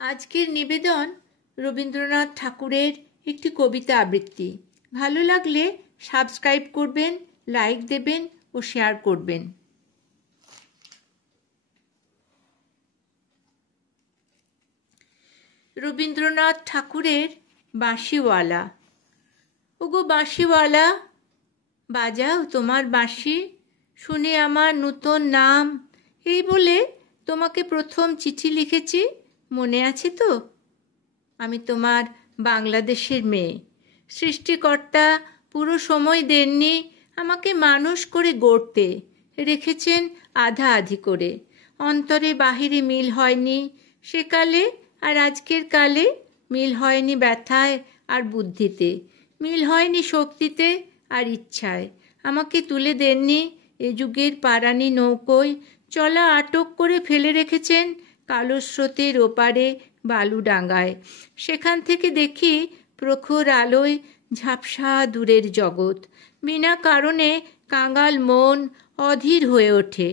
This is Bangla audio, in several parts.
আজকের নিবেদন রবীন্দ্রনাথ ঠাকুরের একটি কবিতা আবৃত্তি। ভালো লাগলে সাবস্ক্রাইব করবেন, লাইক দেবেন ও শেয়ার করবেন। রবীন্দ্রনাথ ঠাকুরের বাঁশিওয়ালা। ওগো বাঁশিওয়ালা, বাজাও তোমার বাঁশি, শুনে আমার নূতন নাম। এই বলে তোমাকে প্রথম চিঠি লিখেছি, মনে আছে তো? আমি তোমার বাংলাদেশের মেয়ে। সৃষ্টিকর্তা পুরো সময় দেননি আমাকে মানুষ করে গড়তে, রেখেছেন আধা আধি করে। অন্তরে বাহিরে মিল হয়নি সেকালে, আর আজকের কালে মিল হয়নি ব্যথায় আর বুদ্ধিতে, মিল হয়নি শক্তিতে আর ইচ্ছায়। আমাকে তুলে দেননি এ যুগের পারানি নৌকোয়, চলা আটক করে ফেলে রেখেছেন কালো স্রোতের ওপারে বালুডাঙ্গায়। সেখান থেকে দেখি প্রখর আলোয় ঝাপসা দূরের জগৎ। বিনা কারণে কাঙাল মন অধীর হয়ে ওঠে।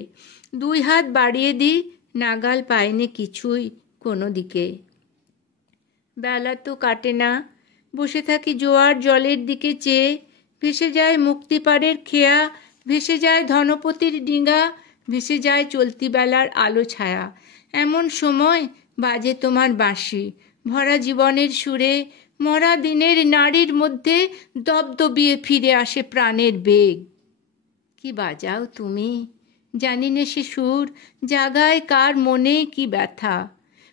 দুই হাত বাড়িয়ে দিই, নাগাল পায়নি কিছুই কোনো দিকে। বেলা তো কাটে না, বসে থাকি জোয়ার জলের দিকে চেয়ে। ভেসে যায় মুক্তিপাড়ের খেয়া, ভেসে যায় ধনপতির ডিঙা, ভেসে যায় চলতি বেলার আলো ছায়া। এমন সময় বাজে তোমার বাঁশি, ভরা জীবনের সুরে। মরা দিনের নারীর মধ্যে দপদপিয়ে ফিরে আসে প্রাণের বেগ। কি বাজাও তুমি, জানি না সে সুর জাগায় কার মনে কি ব্যথা।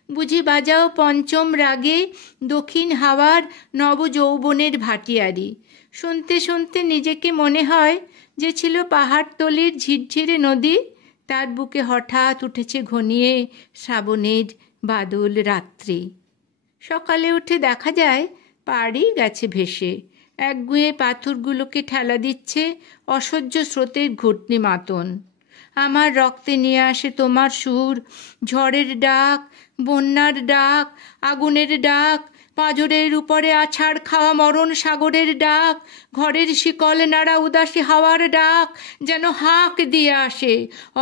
বুঝি বাজাও পঞ্চম রাগে দক্ষিণ হাওয়ার নবযৌবনের ভাটিয়ারি। শুনতে শুনতে নিজেকে মনে হয় যে ছিল পাহাড়তলির ঝিরঝিরে নদী, তার বুকে হঠাৎ উঠেছে ঘনিয়ে শ্রাবণের বাদল রাত্রি। সকালে উঠে দেখা যায় পাড়ি গেছে ভেসে, একগুঁয়ে পাথরগুলোকে ঠেলা দিচ্ছে অসহ্য স্রোতের ঘূর্ণি মাতন। আমার রক্তে নিয়ে আসে তোমার সুর, ঝড়ের ডাক, বন্যার ডাক, আগুনের ডাক, পাঁজরের উপরে আছাড় খাওয়া মরণ সাগরের ডাক, ঘরের শিকল নাড়া উদাসী হাওয়ার ডাক, যেন হাঁক দিয়ে আসে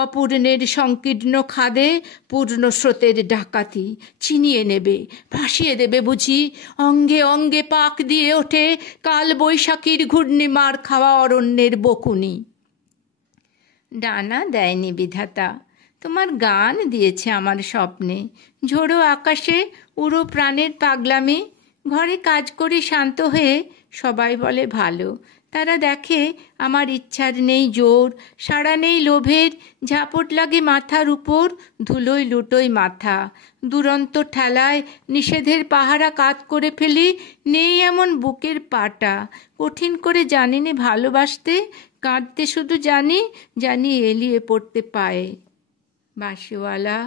অপূর্ণের সংকীর্ণ খাদে পূর্ণ স্রোতের ডাকাতি। ছিনিয়ে নেবে, ভাসিয়ে দেবে বুঝি। অঙ্গে অঙ্গে পাক দিয়ে ওঠে কাল বৈশাখীর ঘূর্ণিমার খাওয়া অরণ্যের বকুনি। ডানা দেয়নি বিধাতা, তোমার গান দিয়েছে আমার স্বপ্নে। ঝোড়ো আকাশে উড়ো প্রাণের পাগলামি। ঘরে কাজ করি শান্ত হয়ে, সবাই বলে ভালো। তারা দেখে আমার ইচ্ছার নেই জোর, সাড়া নেই লোভের। ঝাপট লাগে মাথার উপর, ধুলোয় লুটোয় মাথা। দুরন্ত ঠেলায় নিষেধের পাহারা কাত করে ফেলি, নেই এমন বুকের পাটা। কঠিন করে জানি নে ভালোবাসতে, কাঁদতে শুধু জানি, জানি এলিয়ে পড়তে পায়ে। বাঁশিওয়ালা,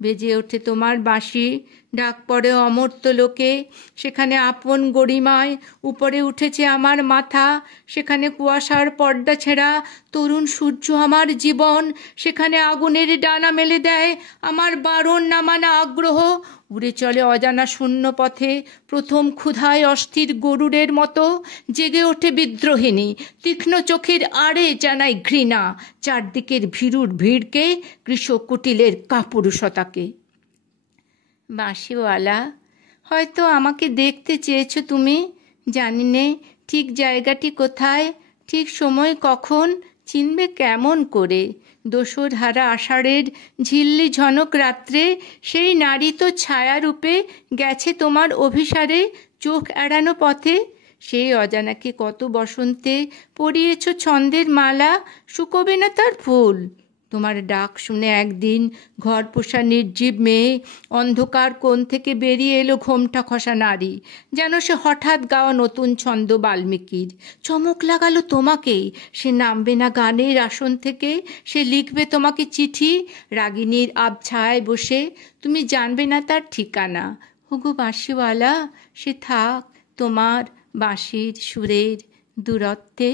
বেজে ওঠে তোমার বাঁশি, ডাক পড়ে অমর্ত্য লোকে। সেখানে আপন গরিমায় উপরে উঠেছে আমার মাথা, সেখানে কুয়াশার পর্দা ছেঁড়া তরুণ সূর্য আমার জীবন। সেখানে আগুনের ডানা মেলে দেয় আমার বারণ না মানা আগ্রহ। উড়ে চলে অজানা শূন্য পথে প্রথম ক্ষুধায় অস্থির গরুরের মতো। জেগে ওঠে বিদ্রোহিণী, তীক্ষ্ণ চোখের আড়ে জানাই ঘৃণা চারদিকের ভীরুর ভিড়কে, কৃষক কুটিলের কাপুরুষতাকে। বাঁশিওয়ালা, হয়তো আমাকে দেখতে চেয়েছ তুমি, জানি নে ঠিক জায়গাটি কোথায়, ঠিক সময় কখন, চিনবে কেমন করে। দোসর হারা আষাঢ়ের ঝিল্লি ঝনক রাত্রে সেই নারী তো ছায়ারূপে গেছে তোমার অভিসারে চোখ এড়ানো পথে। সেই অজানাকে কত বসন্তে পরিয়েছ ছন্দের মালা, শুকোবে না তার ফুল। তোমার ডাক শুনে একদিন ঘর পোষা নির্জীব মেয়ে অন্ধকার কোণ থেকে বেরিয়ে এলো ঘোমটা খসা নারী, যেন সে হঠাৎ গাওয়া নতুন ছন্দ বাল্মীকির। চমক লাগালো তোমাকেই, সে নামবে না গানের আসন থেকে, সে লিখবে তোমাকে চিঠি রাগিনীর আবছায় বসে। তুমি জানবে না তার ঠিকানা। ওগো বাঁশিওয়ালা, সে থাক তোমার বাঁশির সুরের দূরত্বে।